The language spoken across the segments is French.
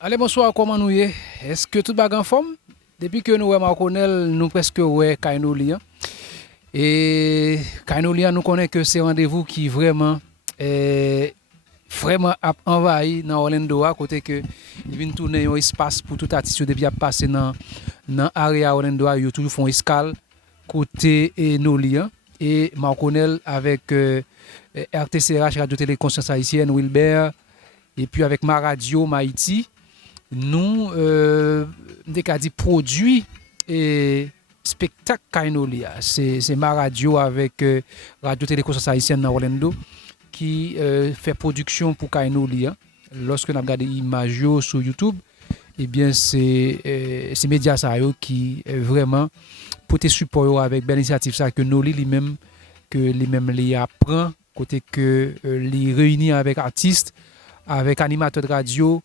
Allez, bonsoir, comment nous y est? Est-ce que tout va en forme? Depuis que nous avons Marconel, nous presque ouais Kainoli. Et Kainoli, nous connaissons que c'est un rendez-vous qui vraiment vraiment a envahi dans Orlando à côté que il vient tourner un espace pour tout artiste depuis à passer dans l'area Orlando, ils toujours font escale côté Noli et Marconel avec RTCH Radio Télé Conscience Haïtienne Wilbert et puis avec ma radio Maïti nous dit produit et spectacle Kainolia. C'est ma radio avec Radio Télé Conscience Haïtienne dans Orlando qui fait production pour Kainolia. Lorsque nous regardons l'image sur YouTube, eh bien c'est ces médias ça qui vraiment pour te support avec belle initiative ça que Noli lui-même les apprend côté que les réunit avec artistes, avec animateurs de radio,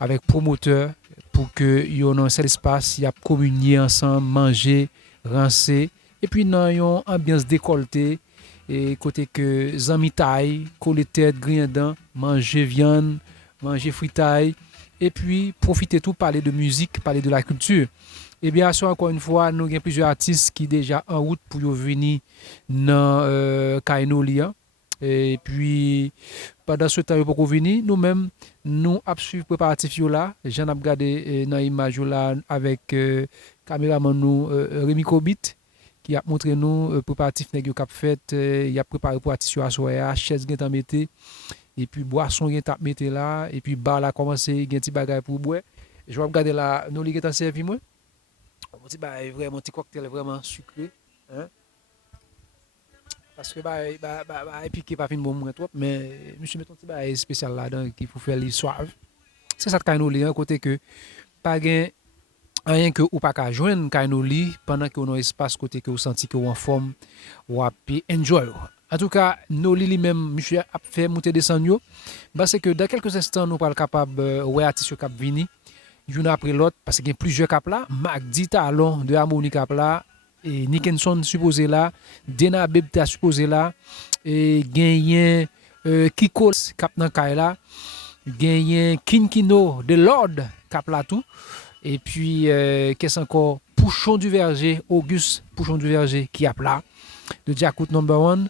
avec promoteurs pour que y ait un seul espace, y a communier ensemble, manger, rincer et puis dans une ambiance décolletée et côté que zami taille, coller tête, griller dents, manger viande, manger fritaille et puis profiter tout parler de musique, parler de la culture. Et bien sûr encore une fois, nous avons plusieurs artistes qui déjà en route pour venir dans Kainolia. Et puis pendant ce temps pour venir, nous-mêmes nous avons suivi préparatifs là, j'en ai regardé dans l'image là avec caméraman nous Rémi Kobit qui a montré nous préparatifs nèg yo k'ap fait, il a préparé pour artiste à soya, chaise gen mettre et puis boisson gen t'a mettre là et puis bar là commencer gen ti bagay pour boire. Je vais regarder là nous li gen servi moi. Un petit bagay vraiment petit cocktail vraiment sucré, hein. Parce que piqué pas fin bon moins trop mais monsieur met un petit bail spécial là-dedans qui pour faire les soives. C'est ça Kainoli un côté que pas gain rien que ou pas ka joindre Kainoli pendant que on a espace côté que vous senti que vous en forme ou a enjoy. En tout cas, Noli lui-même monsieur a fait monter descendre yo parce que dans quelques instants nous pas capable ouais artiste cap vini une après l'autre parce qu'il y a plusieurs cap là, Magdi Talon de Harmonie cap là et Nickenson supposé là, Dena Bebta supposé là, et gagné Kiko cap dans Kaila, gagné Kinkino de Lord cap là tout, et puis qu'est-ce encore Pouchon du Verger, Auguste Pouchon du Verger qui a là, de Jacout number 1,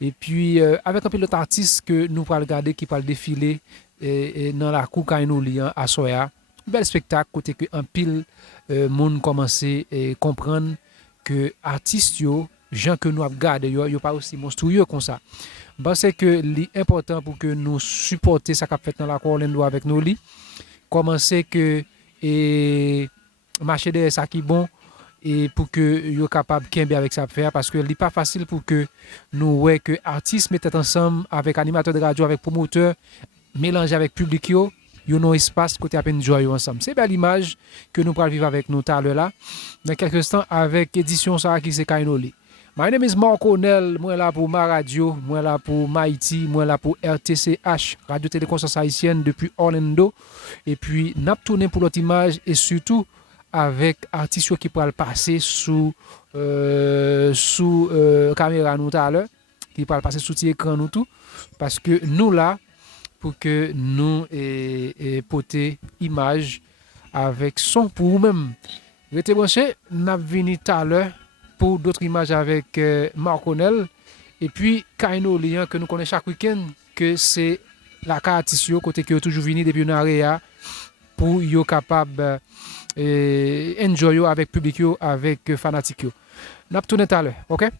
et puis avec un pilote artiste que nous pourrons regarder qui parle défiler dans la cour Kainoli à Soya, bel spectacle côté que un pile monde commencer et comprendre que artistes yo gens que nous regardé yo pas aussi monstrueux comme ça parce que l'important pour que nous supporter ça qu'a fait dans la Orlando avec nous li commencer que et marcher derrière ça qui bon et pour que yo capable kembe avec ça faire parce que li pas facile pour que nous ouais que artistes mettent ensemble avec animateurs de radio avec promoteurs mélanger avec public yo un espace côté à peine joyeux ensemble. C'est belle image que nous pourrons vivre avec nous tout à l'heure là. Dans quelques instants avec édition ça qui c'est Kainoli. My name is Marconel, moi là pour ma radio, moi là pour Maïti, moi là pour RTCH, Radio Télé Conscience Haïtienne depuis Orlando. Et puis n'a tourné pour l'autre image et surtout avec artistes qui pourront passer sous caméra nous tout à l'heure, qui pourront passer sous écran nous tout parce que nous là pour que nous porter image avec son pour vous-même. Restez branchés, nous venons tout à l'heure pour d'autres images avec Marconel et puis Kainoli que nous connaissons chaque week-end que c'est la carte côté que toujours venir depuis une area pour yo capable enjoy avec public yo avec fanatique yo. Nous tourner tout à l'heure, OK?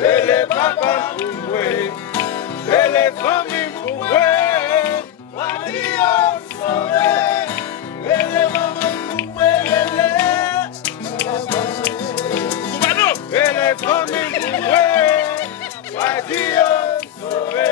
Les papas poué, les familles poué, Wadio Sore, les mamans poué, les familles poué, Wadio Sore,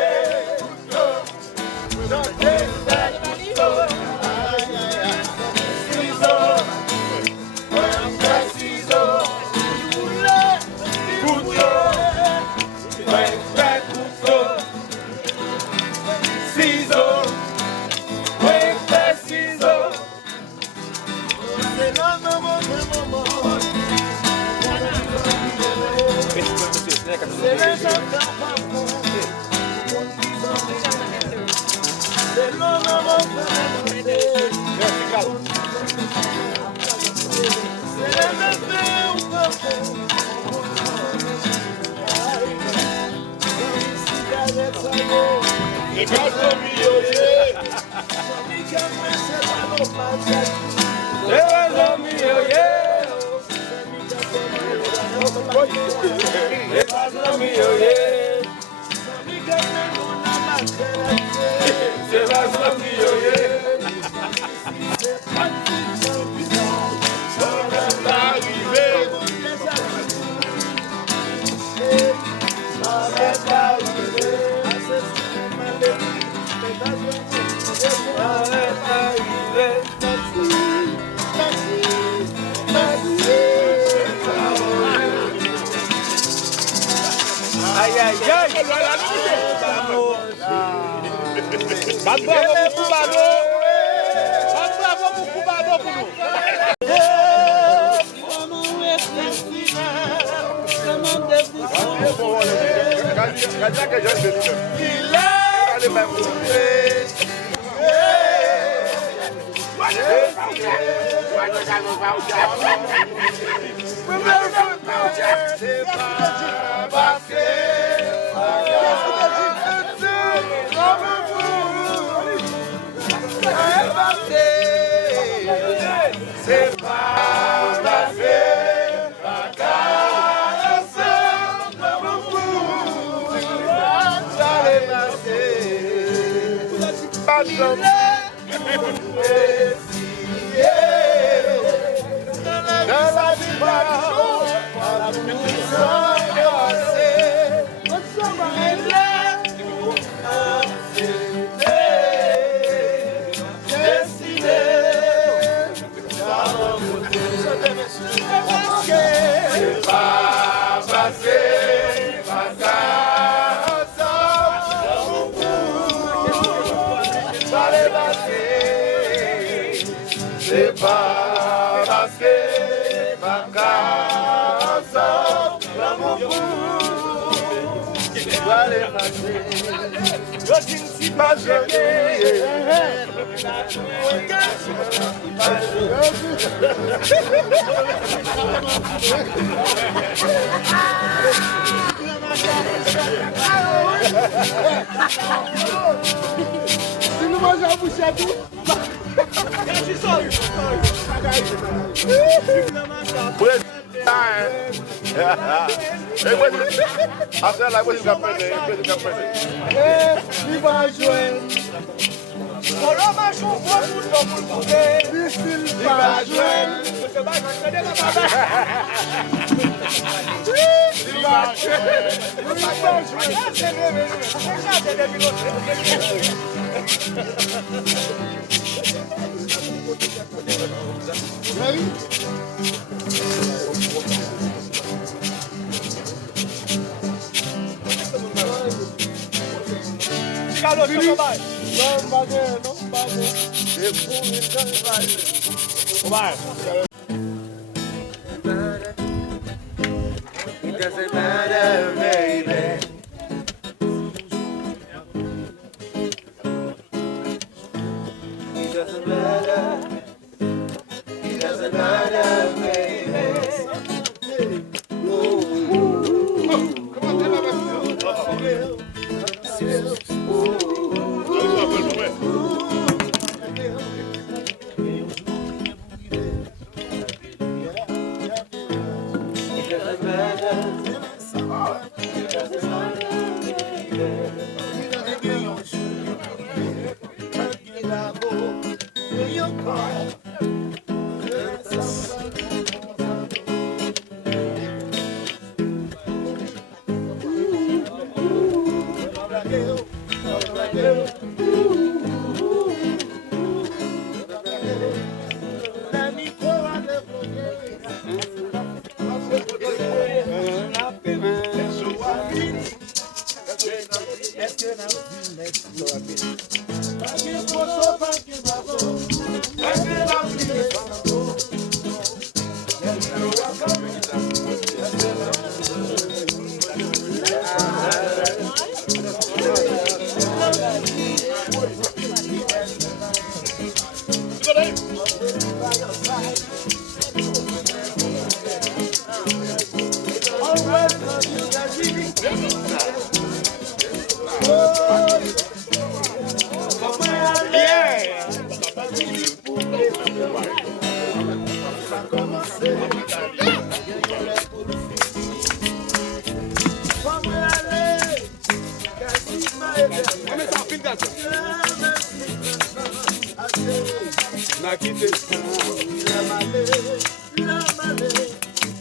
n'a quitté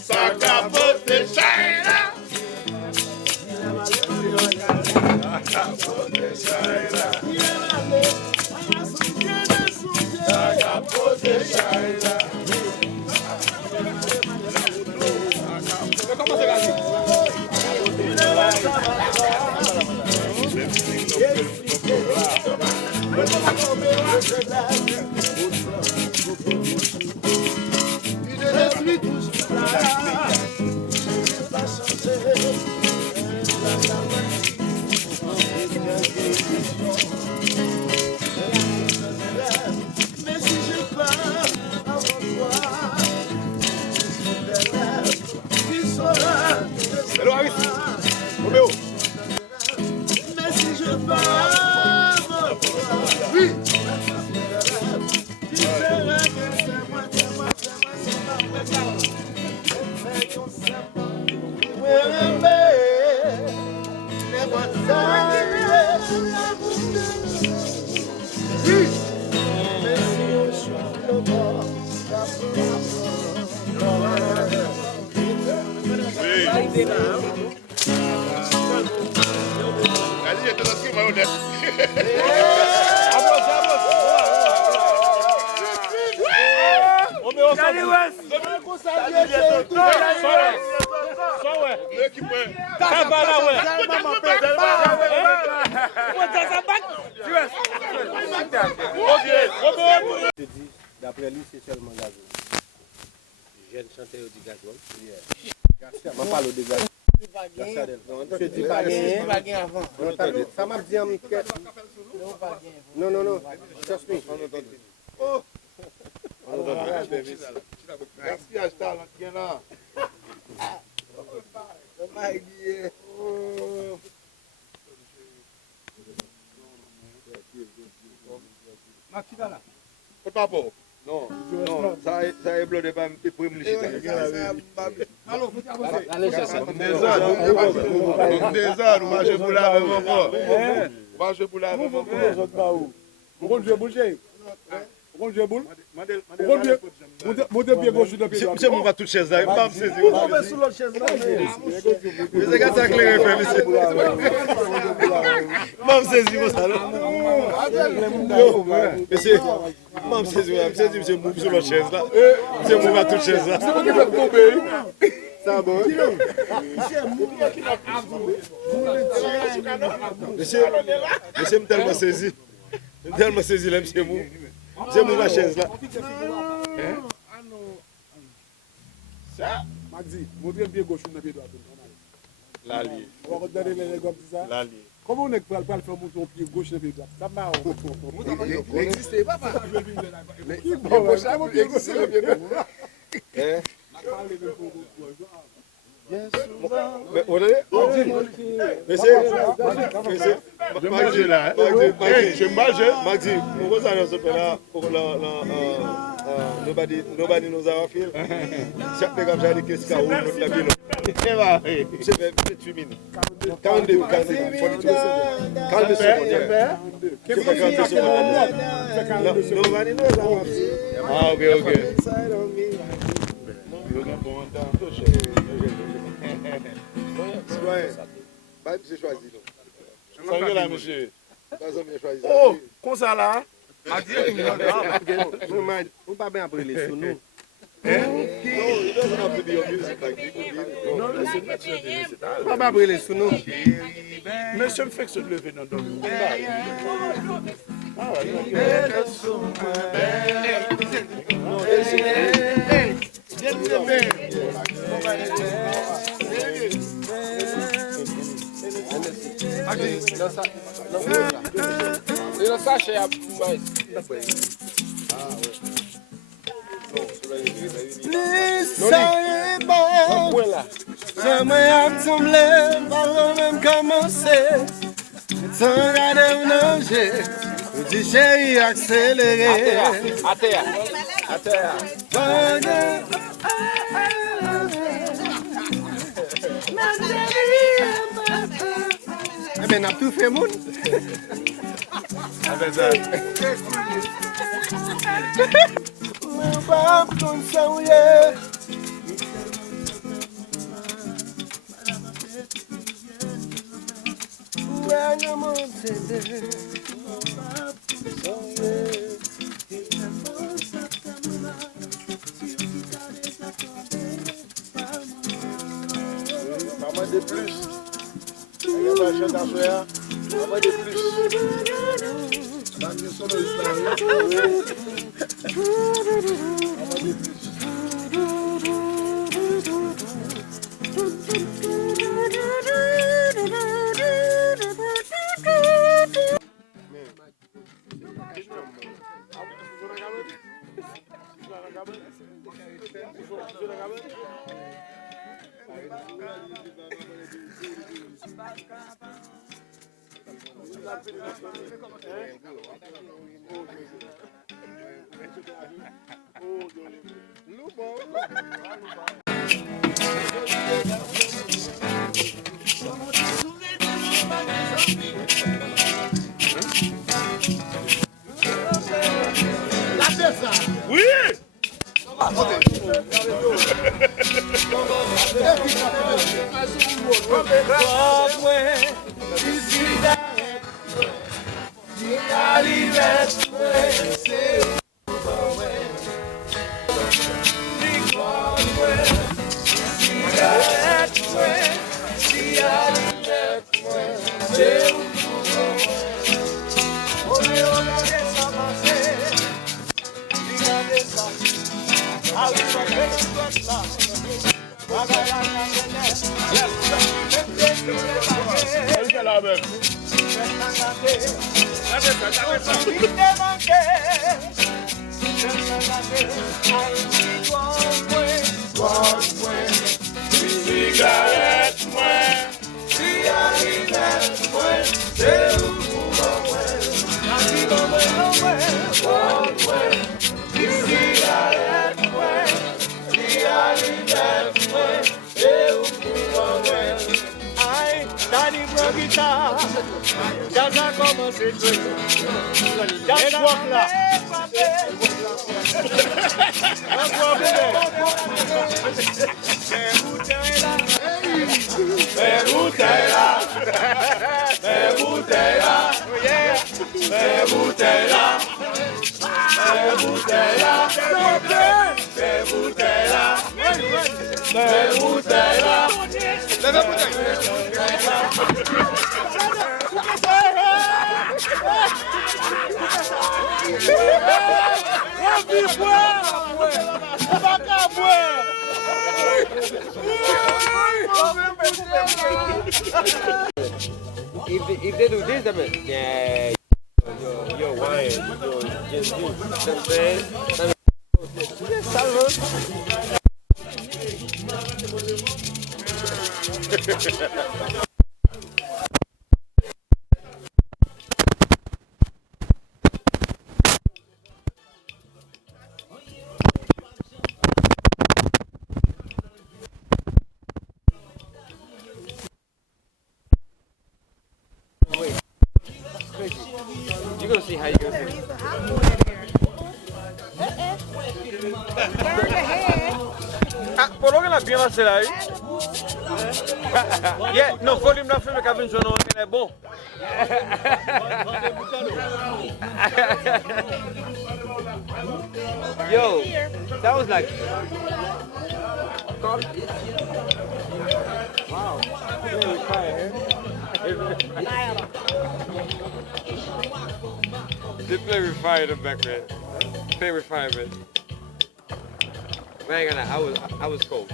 sa capote de China. Sa capote de China. Sa capote de China. Comment c'est gagné? Mais si je pars avant toi, tu sauras. Hello, Aris. Roméo. Mais si je pars avant toi, oui, tu verras que c'est moi, c'est moi, c'est moi, c'est moi. C'est comme ça. Allez, t'as inscrit, moi, on est. D'après lui, c'est seulement gazole. Jeune chanteur du gazole. Garcia, je parle de gazole. Je dis pas gagner avant. Ça m'a dit en miquette. Non, non, non. Trust me. Gaspillage talent, bien là. Pas bon. Non, non, ça est bleu de pas me pour me licher. Allô, des heures, on marche pour la même encore. On marche pour la même encore. Vous conduisez bouger. Vous conduisez boule. Vous conduisez. Montez pied gauche de pied droit. C'est mon va toute chaise là, il m'a saisi. On va sur l'autre chaise là. Mais c'est comme ça que les fait, monsieur. M'a saisi mon salon. Monsieur, m'a saisi monsieur mou sur l'autre chaise là. C'est mon va toute chaise là. C'est moi qui fais tomber. Ça bon. Monsieur me tellement saisi. Tellement saisi là, monsieur mou. C'est mon va chaise là. Ça. Maxi, montrez pied gauche de pied droit. La liée. On va donner les comme ça. La liée. Comment on est pour faire monter au pied gauche de pied droit? Ça m'a N'existait pas. Mais il faut ça mon pied gauche de pied droit. Mais on est. Monsieur, Maxi là. Je m'imagine. Maxi, pourquoi ça ne se fait là pour nobody knows our feel. Chaque fois que j'ai dit qu'est-ce qu'il y a où notre la ville. J'ai fait 28 minutes. 42 secondes. 42 secondes. Qu'est-ce que c'est Nobody knows our feel. Ah, ok. Pas monsieur choisi. Ça là, monsieur. Pas bien choisi. Oh, comme ça là. On ne pas bien après les sous nous. No, it doesn't have to be your music like people. Non, c'est naturel de musique. On ne pas après les sous nous. Monsieur me fait que se lever dans le dos. Jamais à tomber, pas même commencer. Sans regarder ou nager, je dis chérie accéléré. À terre. Eh bien, on a tout fait, moun. fait ça. Maman de plus. Il y a pas de chant à faire. Maman de plus. Oui! If they do this, then yeah, you're wine, you're just you. You're gonna see how you're gonna see. Ah, por lo que la bien hacer ahí. Yeah, no, faut lui me la faire, mais quand même, je n'en ai bon. Yo, that was like. Wow. They play with fire in the background. Play with fire, man. Man, I ain't gonna lie, I was cold.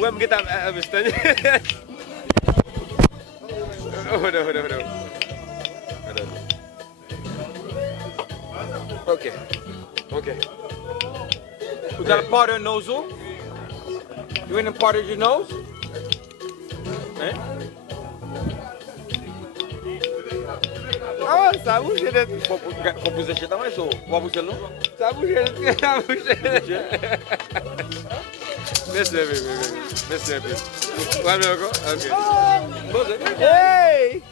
When get that hold on. Okay. Was that a part of the nose? You ain't a part of your nose? Hein? Ah, ça bouge de... Faut pousser chez ta main, ça. Faut pousser non? Ça bouge, ça bouge. Merci, merci. Ouais, mais encore? Ok. Hey!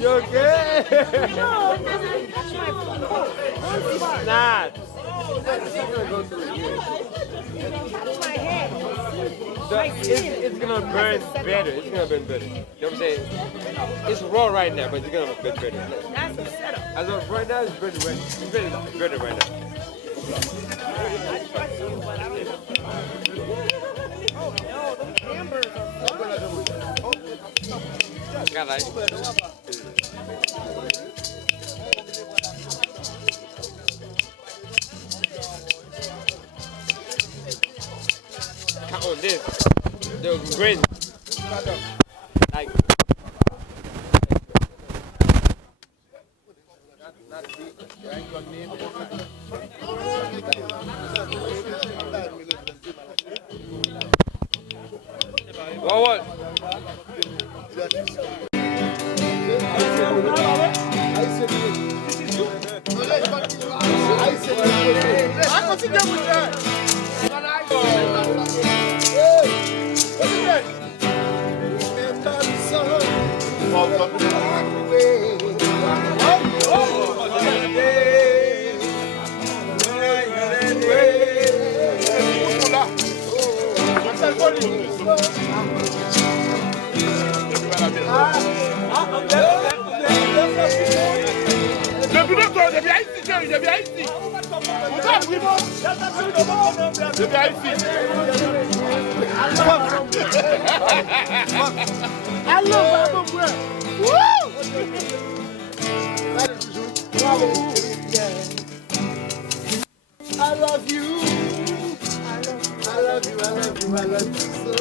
You okay? Nah. It's gonna burn better. It's gonna burn better. You know what I'm saying? It's raw right now, but it's gonna burn better. That's the setup. As of right now, it's burning right. It's burning right now. Caralho. Count on this. The green. Like. What? I love you. I love you. I love you. I love you so.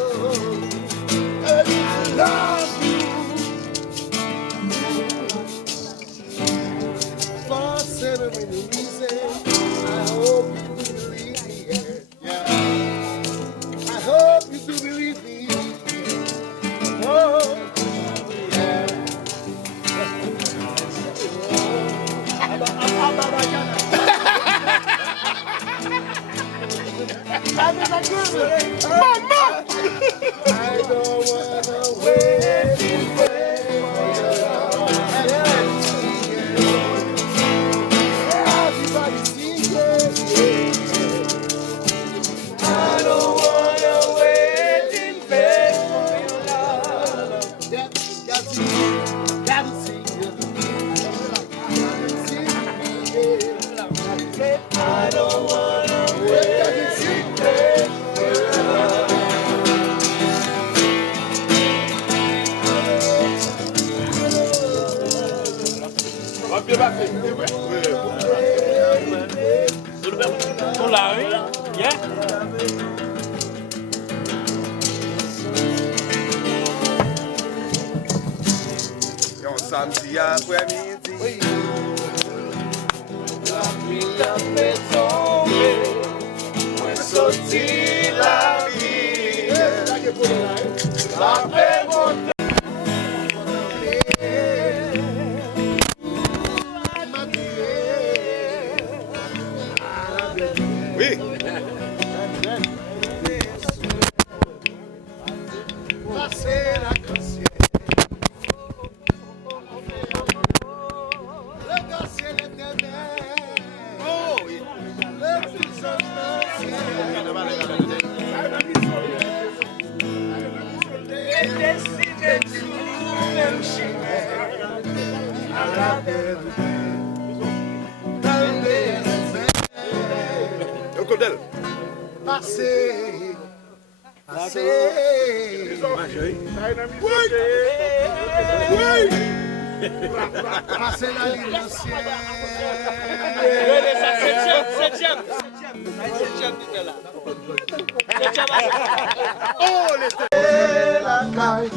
I love you. For so many reasons, I hope you do believe me. Yeah. I hope you do believe me. Oh, yeah. Mama! I don't wanna wait for everybody singing. I don't wanna wait in vain for your love. Gotta sing it. I don't wanna wait in vain for your love. Yon samedi après-midi. La pluie a fait tomber, moi sorti la vie. La paix monte. Oui. Passer la canción. Le ciel éternel. Oh, oui. Le puissance et destiné tout même chimère à la vérité. Dans les Yon kodel. passer, passer. Passer la ligne au ciel. Septième. La caille,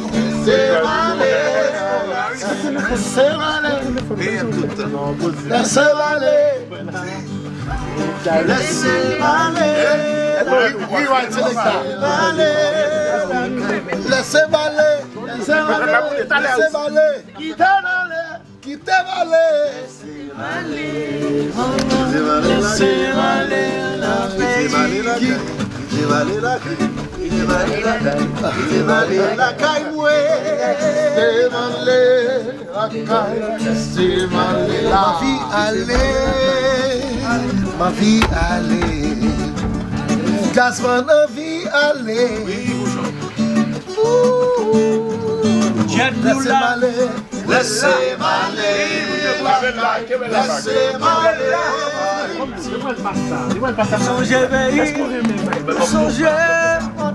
Ma vie allait, Gasman ma vie allait. Laissez-moi aller, laissez-moi aller, laissez-moi aller. Songez veiller, songez en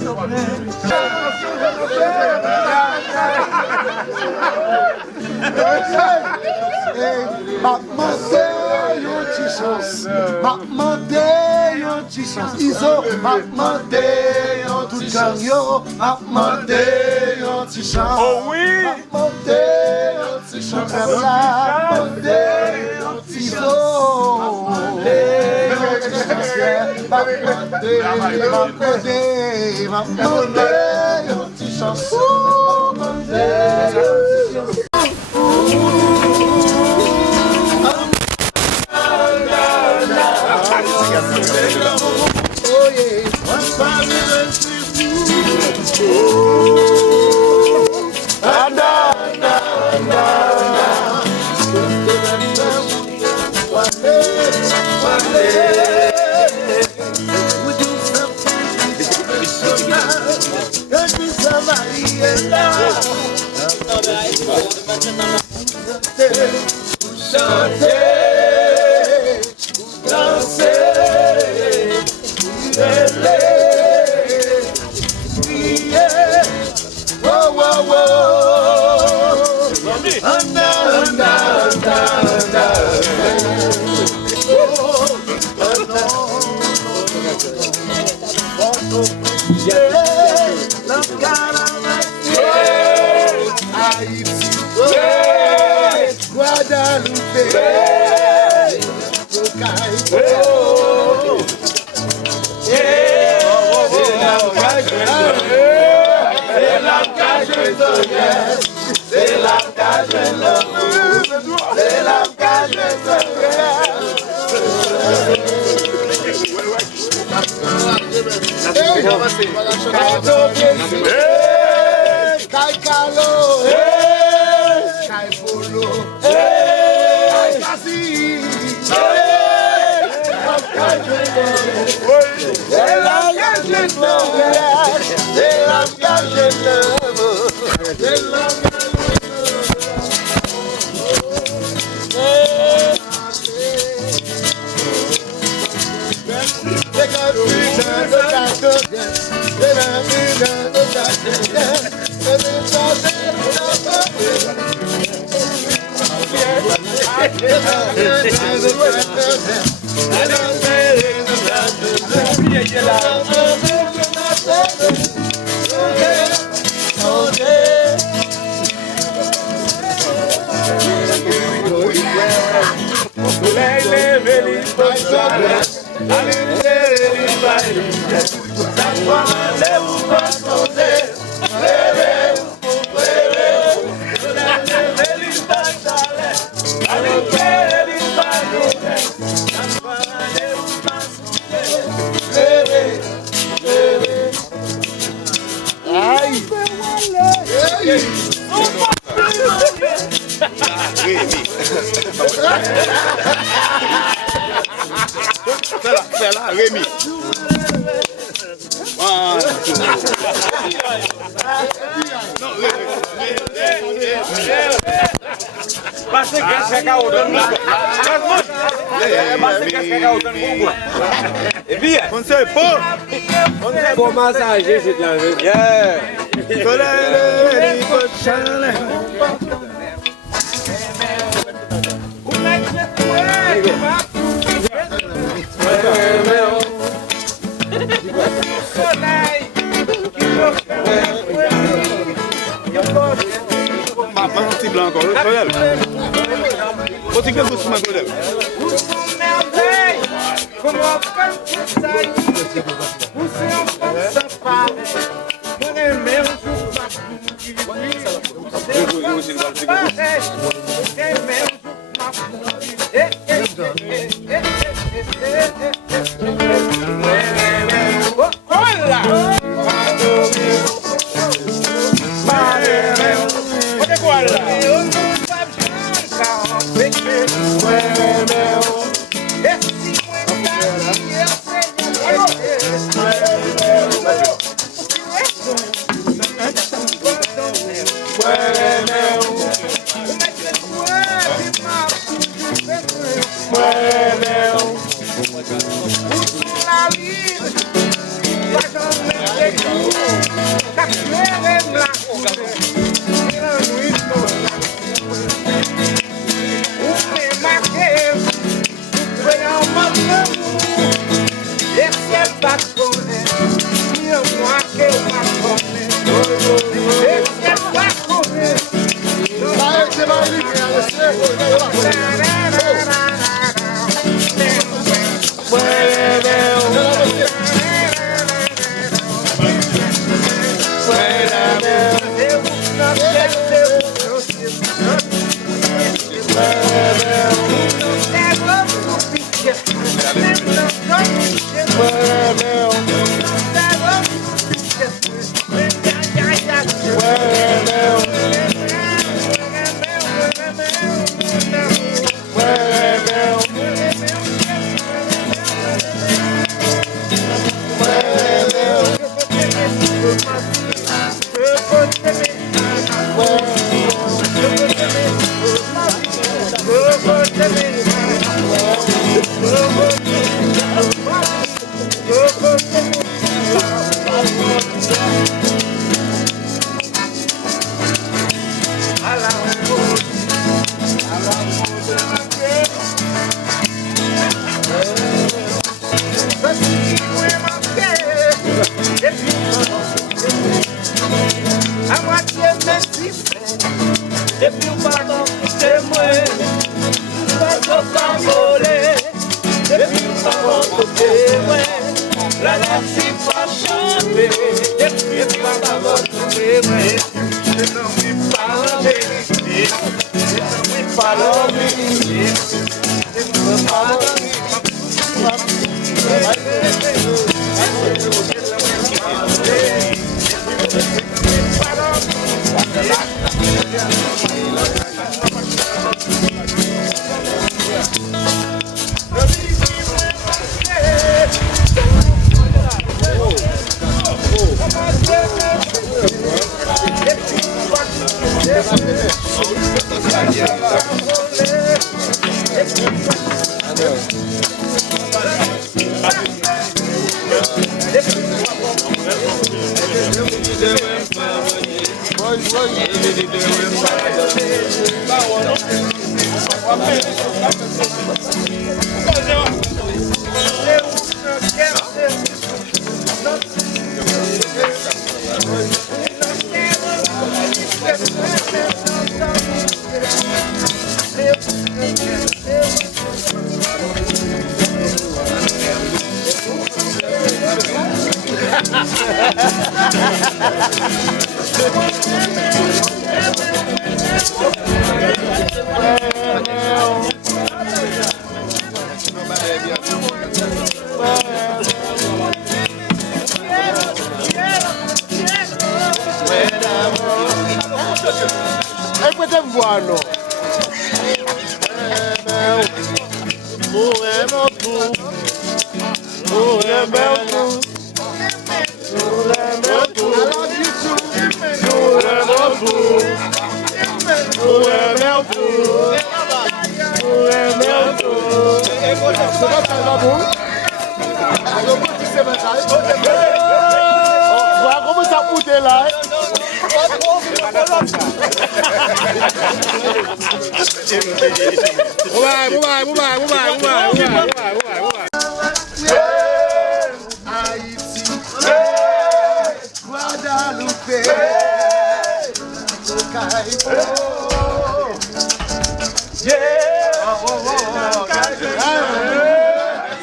m'a demandé une petite chance, m'a demandé une petite chance, Iso, m'a demandé un tout gang, m'a demandé une petite chance, oh oui, m'a demandé une petite chance, m'a demandé un petit Iso, m'a demandé une petite chance, oh yeah, what's Rémi. Basta que chegar o dono. Basta que chegar o dono bubu. E via. On sait pas. Pour massager c'est bien. Yeah. Soleil, Continue doucement, Claudel. Où sont merveilles, comment faire tout ça? Où sont femmes sans pareil? Mon aimé, on joue pas pour qui vit. Où sont femmes sans pareil? Mon aimé, on joue pas pour qui vit.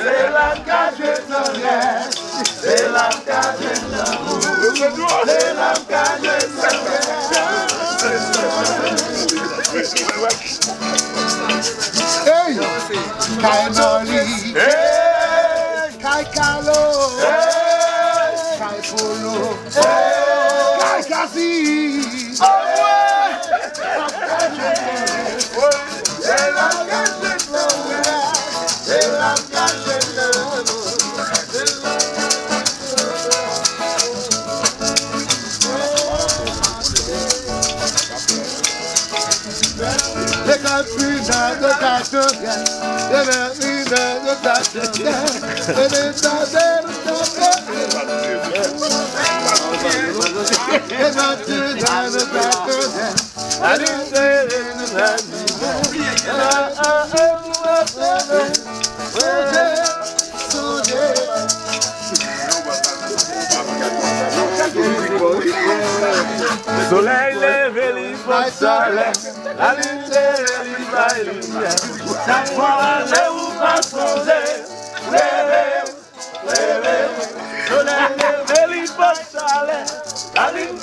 C'est la cage de tendresse, c'est la cage de l'amour, c'est la cage de tendresse. Hey, Kai Noli, Kai Carlo, Kai Polo, Kai Kasi. C'est la cage de tendresse, c'est la cage de l'amour. Les capitaines de Cachoria, les capitaines de Cachoria, les capitaines de Soleil levé, il faut soleil. La lune il va lumière. Ça va aller où va songer. Levé. Soleil levé, il faut soleil. La lune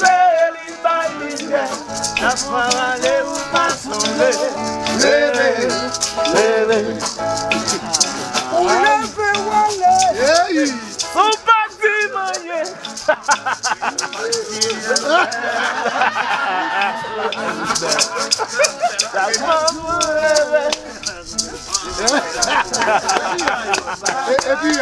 il va lumière. Ça va aller où va songer. Levé. Son parti manier. Et puis,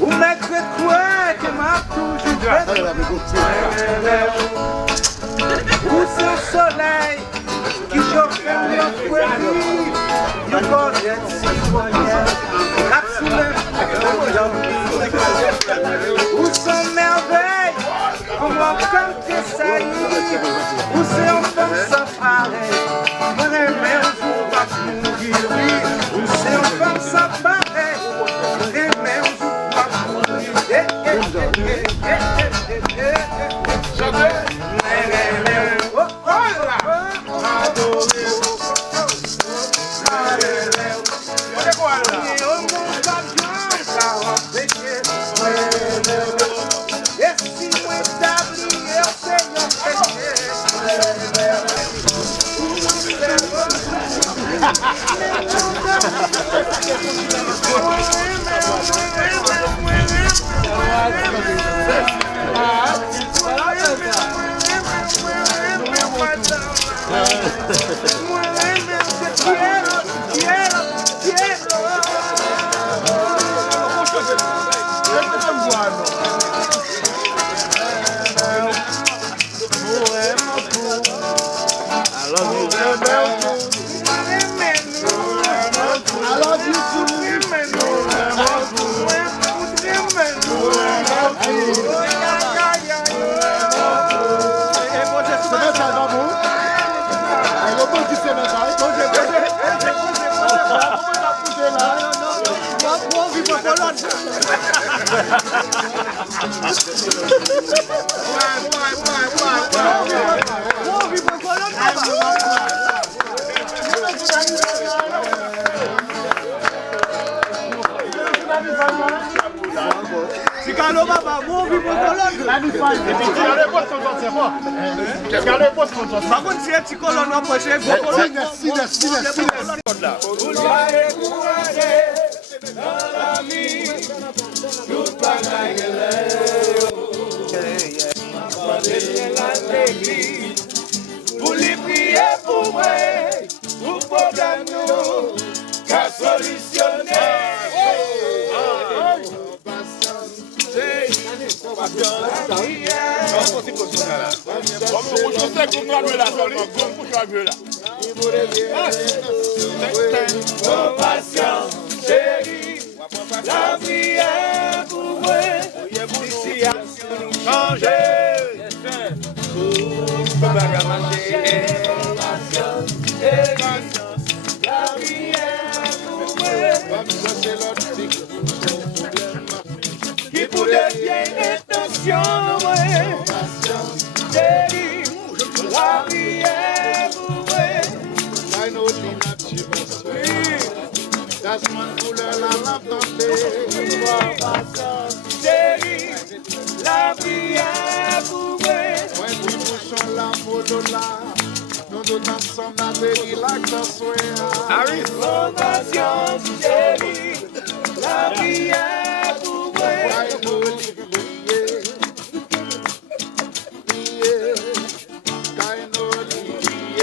O maître quoi que m'a toujours où c'est le soleil qui chauffe notre vie. Nous connaissons si moyen, la soulève, où sont merveilles, comment canter ça y est, où c'est un femme sans pareil, mon aimé un jour va mourir, où c'est un femme sans pareil, mon aimé un jour va mourir. Pour les prier pour moi, pour problème nous, qu'à solutionner. Patience, chérie, la vie est pour moi, situation changer. baga marcher. La vie est pour moi. Qui pour des vieilles intentions, chérie, la vie est pour moi. Das man couleur la lampe tentée. Chérie, la vie est pour moi. Ouais, puis bouchon la polo là. Nous nous dansons dans des relaxations. Convention, chérie, la vie est pour moi. Ouais, nous lié. Lié. Kay nous lié.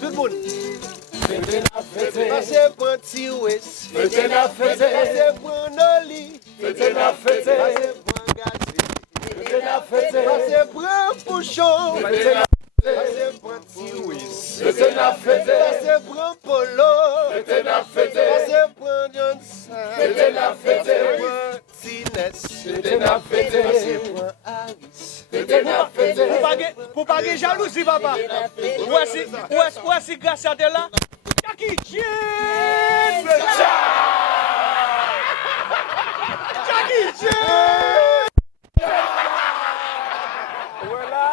Tout le monde. Passez pour un petit ouest. Passez pour un oli. Passez pour un gâteau. Passez pour un bouchon. Passez pour un petit ouest. Passez pour un polo. Passez pour un Johnson. Passez pour un Tines. Passez pour un Harris. Pour pas de jalousie, papa. Où est-ce que grâce à de là? Jackie Chan! Jackie Chan! Voilà.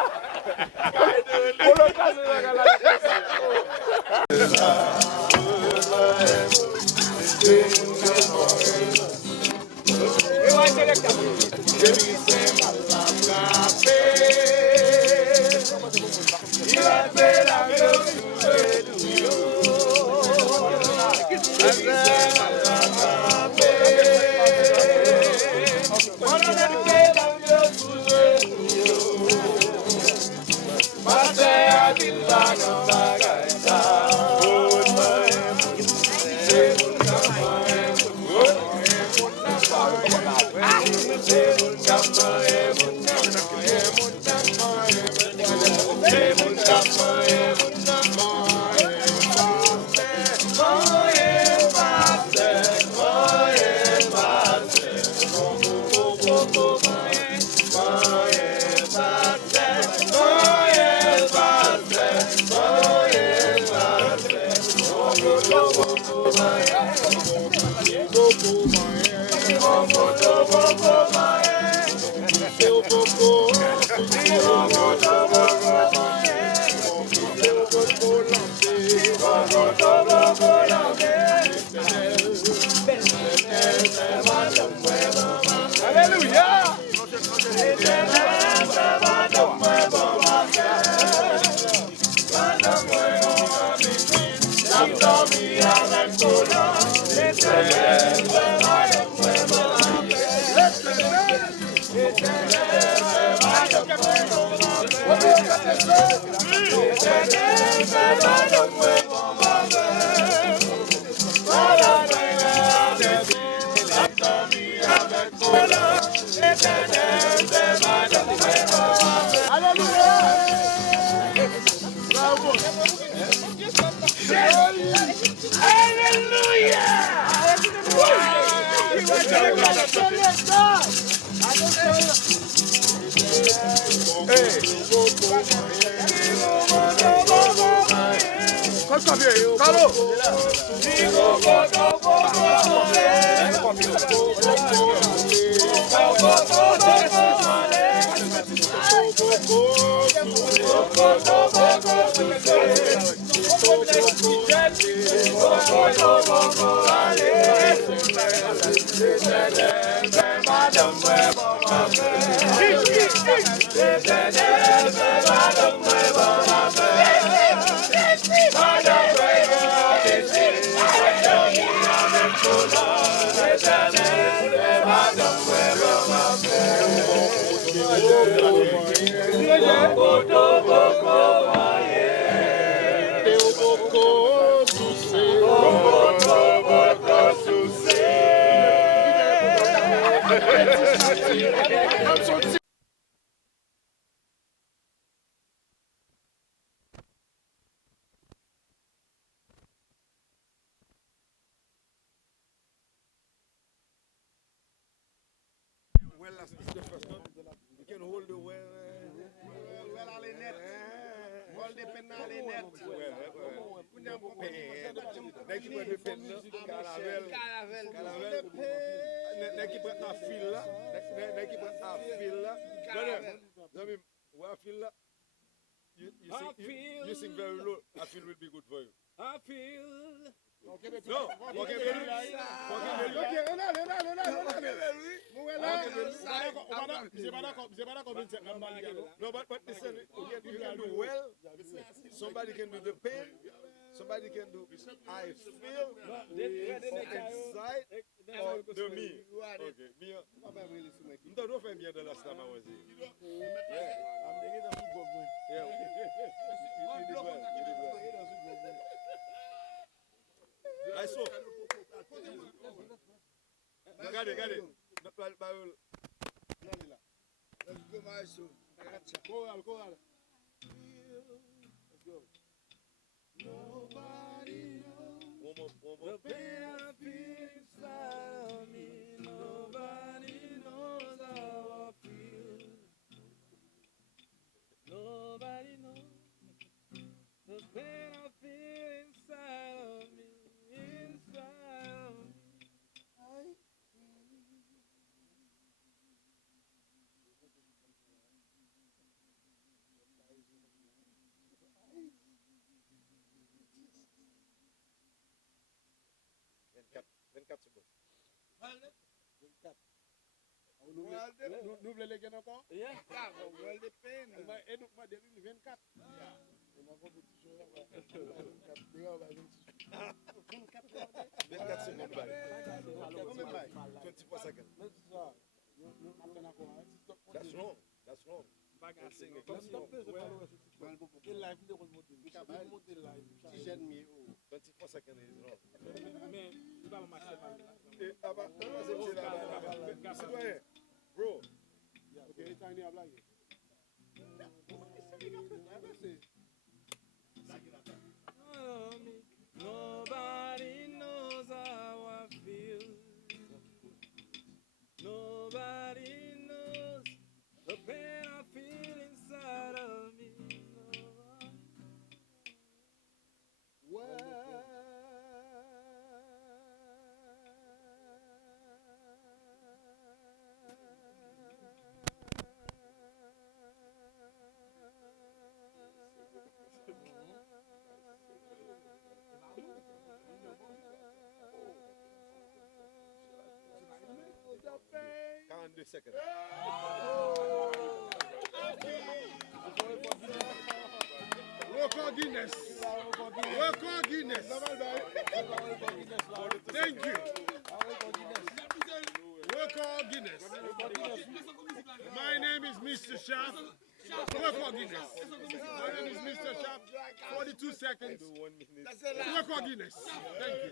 Well, that's the first one. You can hold the well. Well, all in net. All depend on the net. Dès qu'il prend le pen là, caravelle. Dès qu'il prend un fil là, dès qu'il prend un fil là. Non, mais un fil là. You sing very low. A fil will be good for you. I feel. No, okay, no, but listen, you can do well. Somebody can do the pain. Somebody can do I feel inside or the me. Okay, me. Don't faire bien de la star, moi aussi. Yeah. You did well. I saw. Got it. Let's go, my son. Go. Let's go. Nobody knows the pain I feel inside of me. Nobody knows how I feel. The pain I feel inside of me, inside of me. Nous voulons les gagner encore? Yeah. Well, the pain. Et nous, moi, depuis 24. That's wrong. That's wrong. Sing it. That's wrong. 24 seconds is wrong. Bro. Ok, tiny a blague. Nobody knows how I feel. Nobody knows the pain I feel inside of me. Count the second. Record Guinness. Record Guinness. Thank you. Record Guinness. My name is Mr. Sharp. Record Guinness. My name is Mr. Sharp. 42 seconds. 1 minute. Record Guinness. Thank you.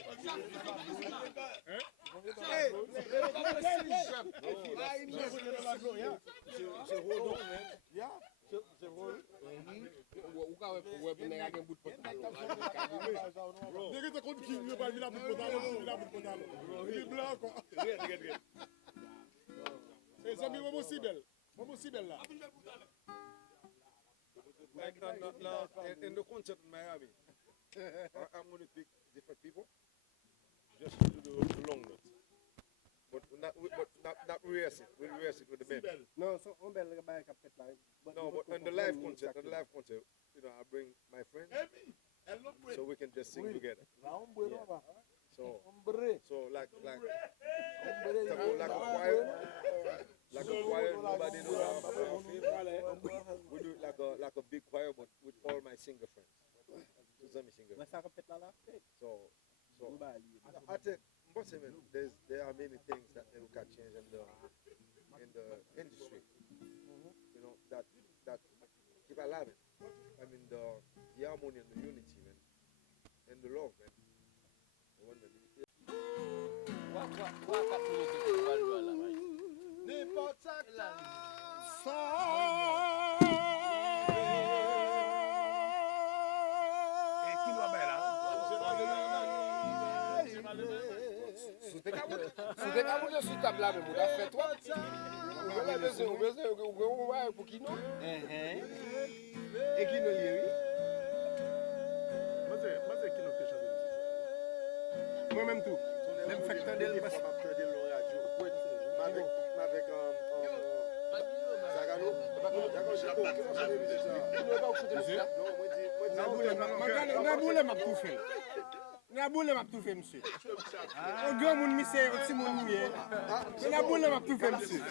Dégg nga kon kii ñu bàyyi la bu ko daal la bu ko daal. Ni blanc ko. Et ça mi mo sibel. Mo sibel la. Like now, in the concert in Miami, I'm going to pick different people just to do the long notes. But not rehearse it. We'll rehearse it with the band. Non, so on bel nga bàyyi kapet la. No, but on the live concert, you know, I bring my friends so we can just sing together. So like a choir, nobody knows how to feel. We do it like a big choir, but with all my singer friends. Singer. So I think there are many things that they can change in the industry. You know, that keep alive. I mean the harmony and the unity, man, and the love, man. Moi-même tout. Même facteur de l'image. Na boule m'a tout fait monsieur. On grand moun monsieur, petit moun mié. Na boule m'a tout fait monsieur.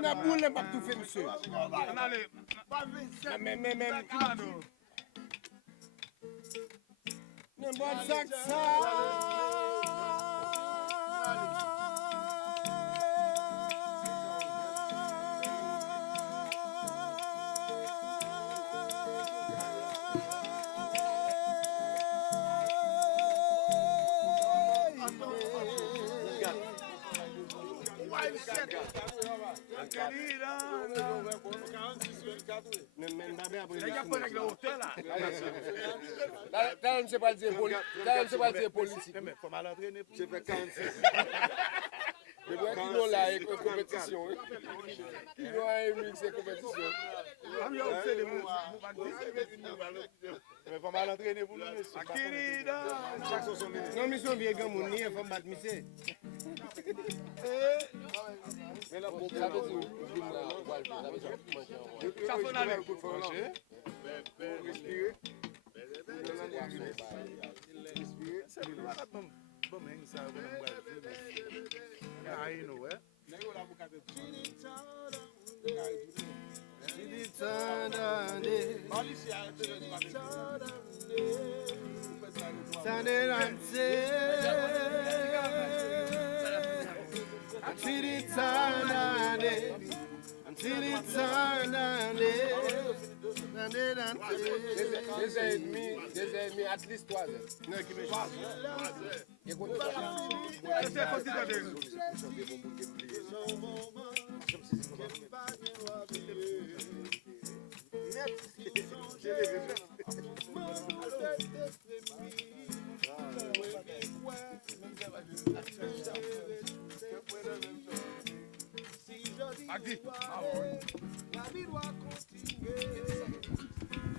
Na boule m'a tout fait monsieur. Même ne bon sac Là, c'est pas le politique. J'ai fait 46. Je vois qu'il nous là avec une compétition. Il nous a une mix de compétition. Mais faut mal entraîner pour nous, monsieur. Chaque chose son ministre. Non, mission bien grand moun ni faut battre monsieur. Mais là, pour Ça veut dire, ça fait un coup de feu, respirer. C'est le malade, bon, mais ça va you know, eh? Des ennemis, at least 3 heures. Écoute, La vie doit continuer,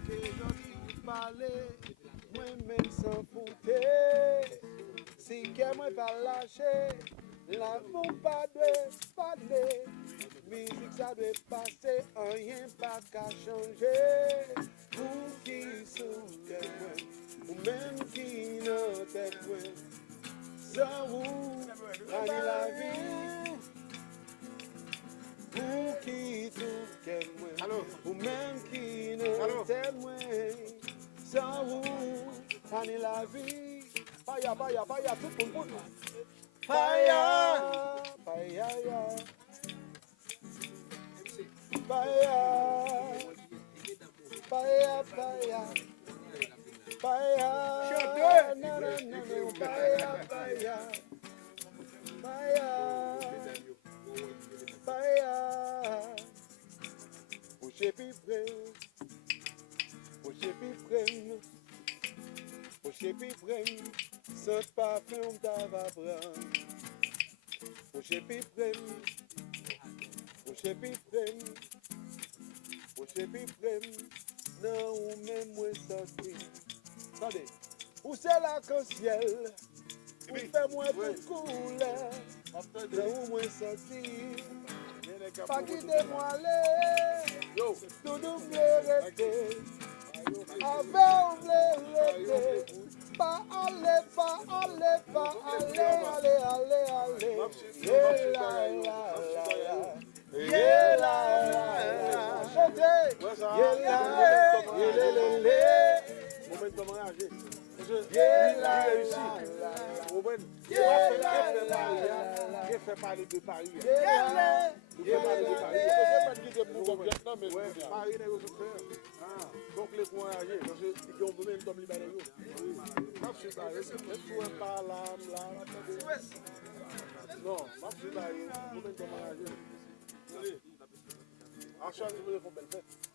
que je dis parler, moi-même sans fouter. Si que moi pas lâcher, l'amour pas de parler. Musique ça doit passer, rien pas qu'à changer. Pour qui sont témoins, ou même qui n'ont témoin. Sans vous, gagner la vie. Pour qui tout témoin, ou même qui n'ont témoin. Sans vous, gagner la vie. Fire, fire, fire, tout le monde. Fire, fire, fire, fire, fire, fire, no, no, no, no, fire, fire, fire, fire. Poussez plus près, poussez plus près, poussez plus près, sans parfum d'avant. Poussez plus près, poussez plus près. Poussez plus près, non, ou même moins sorti. Attendez, où c'est là qu'au ciel, où fait moins de couleur, non, ou moins sorti. Pas quitter-moi aller, tout double rester, avec rester. Pas aller, pas aller, pas aller, aller. Yeah, la, la, la. Yeah, la, la, la. Chantez. Yeah, la, momentum réagir. Yeah, la, il fait parler de Paris. Paris n'est pas faire. Donc les points réagir. Parce qu'ils ont momentum libéré. Non, momentum réagir. Action, je veux faire belle fête.